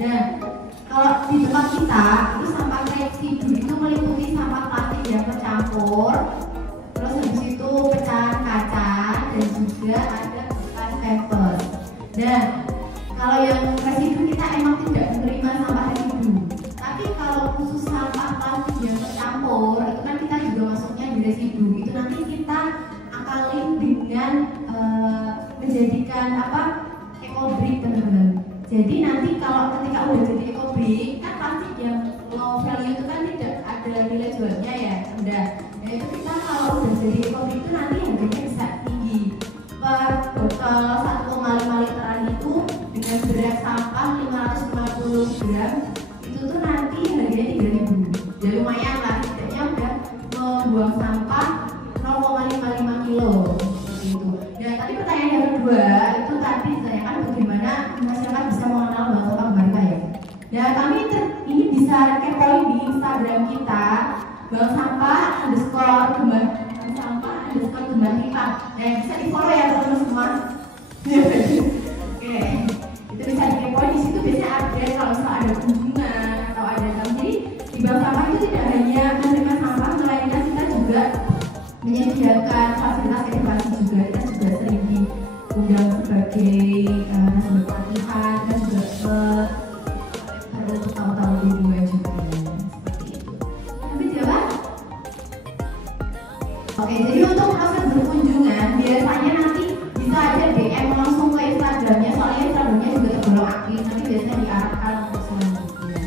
Nah, kalau di tempat kita itu sampah residu itu meliputi sampah plastik yang bercampur, terus habis itu pecahan kaca dan juga ada bekas paper. Dan kalau yang residu kita emang tidak menerima sampah residu, tapi kalau khusus sampah plastik yang bercampur itu kan kita juga masuknya di residu. Itu nanti kita akalin dengan menjadikan apa, eco-brick benar-benar. Jadi nanti kalau ketika udah jadi eco-brick kan plastik yang low value itu kan tidak ada nilai jualnya ya, rendah. Nah itu kita kalau udah jadi eco-brick itu nanti harganya bisa tinggi. Per botol 1,5 literan itu dengan berat sampah 550 gram itu tuh nanti harganya 3.000. Ya lumayan lah, setidaknya udah membuang sampah 0,55 kilo seperti itu. Ya tadi pertanyaan yang kedua itu tadi ditanyakan bagaimana masyarakat bisa mengenal bank sampah Gembarika ya. Ya kami ini bisa kepoin di Instagram kita bank_sampah_Gembarika. Ya bisa di follow ya teman-teman semua. Oke, itu bisa dikepoin, di situ biasanya update kalau misalnya ada kunjungan atau ada kami. Jadi di bank sampah itu tidak hanya menerima sampah, melainkan kita juga menyediakan fasilitas edukasi juga. Kita juga sering diundang sebagai narasumber pelatihan, dan juga untuk tamu-tamu di dunia juga seperti itu. Sampai jawab? Oke, jadi untuk proses berkunjungan biasanya nanti bisa aja DM langsung ke Instagramnya, soalnya Instagramnya juga tergolong aktif. Nanti biasanya diarahkan untuk selanjutnya.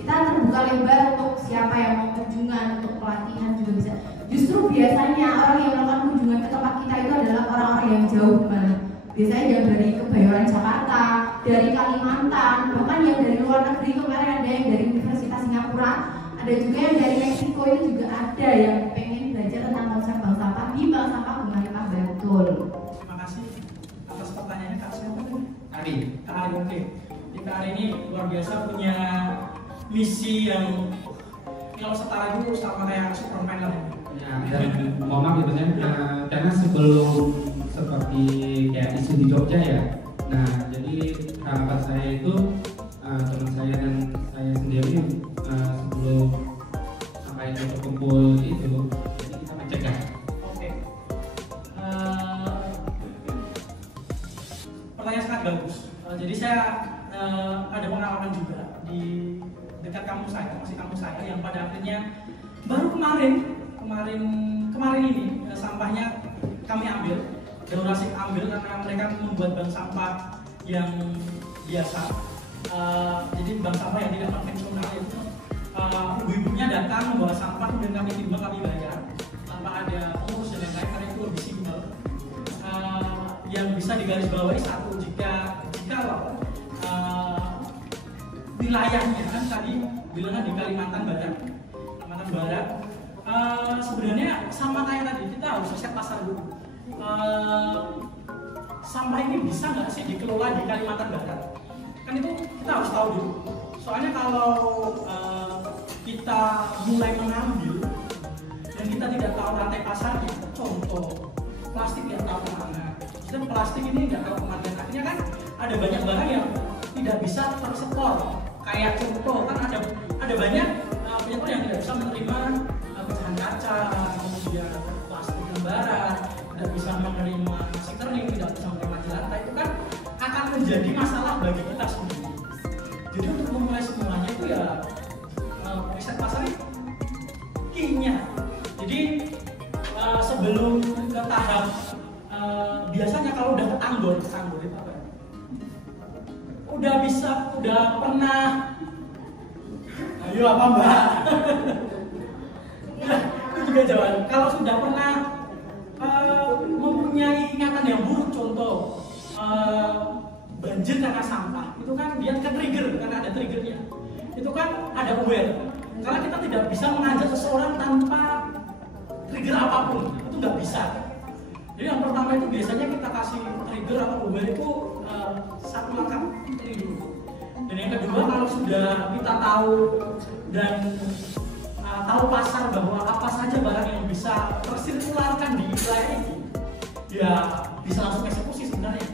Kita terbuka lebar untuk siapa yang mau kunjungan, untuk pelatihan juga bisa. Justru biasanya orang yang melakukan kunjungan ke tempat kita itu adalah orang-orang yang jauh mana. Biasanya yang dari Kebayoran Jakarta, dari Kalimantan, bahkan yang dari luar negeri. Kemarin ada yang dari Universitas Singapura, ada juga yang dari Meksiko. Itu juga ada yang pengen belajar tentang konsep bank sampah di Bank Sampah Gembarika Bantul. Terima kasih atas pertanyaannya Kak siapa nih? Ari. Kak Ari, oke. Kak Ari ini luar biasa punya misi yang kalau setara dulu sama kayak Superman lah. Ya, dan mohon maaf gitu ya, karena sebelum seperti kayak isu di Jogja ya. Nah, jadi harapan saya itu teman saya dan saya sendiri sebelum sampai untuk kumpul itu, jadi kita mencegah. Oke. Pertanyaan sangat bagus. Jadi saya ada pengalaman juga di dekat kampus saya, masih kampus saya yang pada akhirnya baru kemarin ini sampahnya kami ambil, Deurasik ambil karena mereka membuat bank sampah yang biasa. Jadi bank sampah yang tidak konvensional itu ibu-ibunya datang membawa sampah, kemudian kami timbang, kami bayar tanpa ada pengurus dan lain-lain karena itu lebih simpel. Yang bisa digarisbawahi satu, jika wilayahnya kan tadi bilangnya di Kalimantan Barat, sebenarnya sama kayak tadi kita harus riset pasar dulu. Sampah ini bisa nggak sih dikelola di Kalimantan Barat? Kan itu kita harus tahu dulu. Soalnya kalau kita mulai mengambil dan kita tidak tahu rantai pasarnya, contoh plastik nggak tahu kemana, dan plastik ini nggak tahu kemana, akhirnya kan ada banyak barang yang tidak bisa tersektor. Kayak contoh kan ada banyak penyekor yang tidak bisa menerima pecahan kaca, kemudian plastik lembaran, tidak bisa menerima nasi kering, tidak bisa menerima jelantah. Itu kan akan menjadi masalah bagi kita sendiri. Jadi untuk memulai semuanya itu ya riset pasar key-nya. Jadi sebelum ke tahap biasanya kalau udah ketanggor itu apa? Udah pernah. Ayo apa Mbak? Ya, itu juga jawaban. Kalau sudah pernah mempunyai ingatan yang buruk, contoh banjir karena sampah, itu kan dia ke-trigger karena ada triggernya. Itu kan ada aware. Karena kita tidak bisa mengajak seseorang tanpa trigger apapun, itu nggak bisa. Jadi yang pertama itu biasanya kita kasih trigger atau aware itu satu langkah dulu. Dan yang kedua, kalau sudah kita tahu dan tahu pasar bahwa apa saja barang yang bisa tersirkularkan di wilayah ini, ya bisa langsung eksekusi sebenarnya.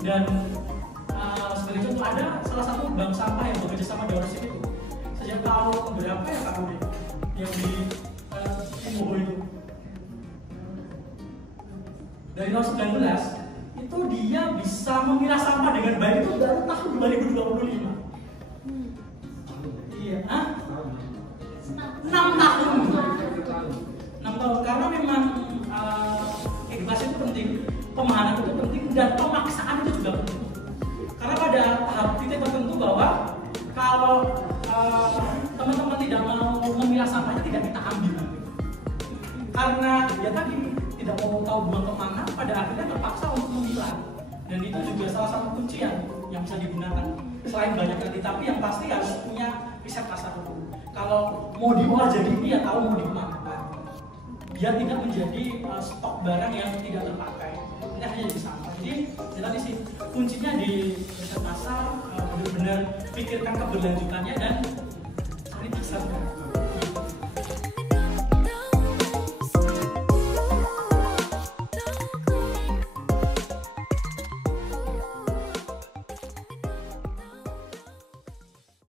Dan sebagai contoh ada salah satu bank sampah yang bekerja sama di Orasip itu sejak tahun berapa ya Kak Udi yang di Timbogo itu dari tahun 19 itu dia bisa memilah sampah dengan baik itu dari tahun 2025. Iya, 6 tahun. 6 tahun karena memang edukasi itu penting, pemahaman itu penting, dan pemaksaan itu juga penting. Karena pada tahap titik tertentu bahwa kalau teman-teman tidak mau memilah sampahnya tidak kita ambil. Karena ya tadi tidak mau tahu buang kemana, pada akhirnya terpaksa untuk memilah. Dan itu juga salah satu kunci yang bisa digunakan. Selain banyak nanti, tapi yang pasti harus punya riset pasar dulu. Kalau mau diolah jadi ini ya tahu mau dikemanakan. Biar tidak menjadi stok barang yang tidak terpakai. Ini hanya di sampah. Jadi tadi sih kuncinya di riset pasar, benar-benar pikirkan keberlanjutannya dan cari pasar.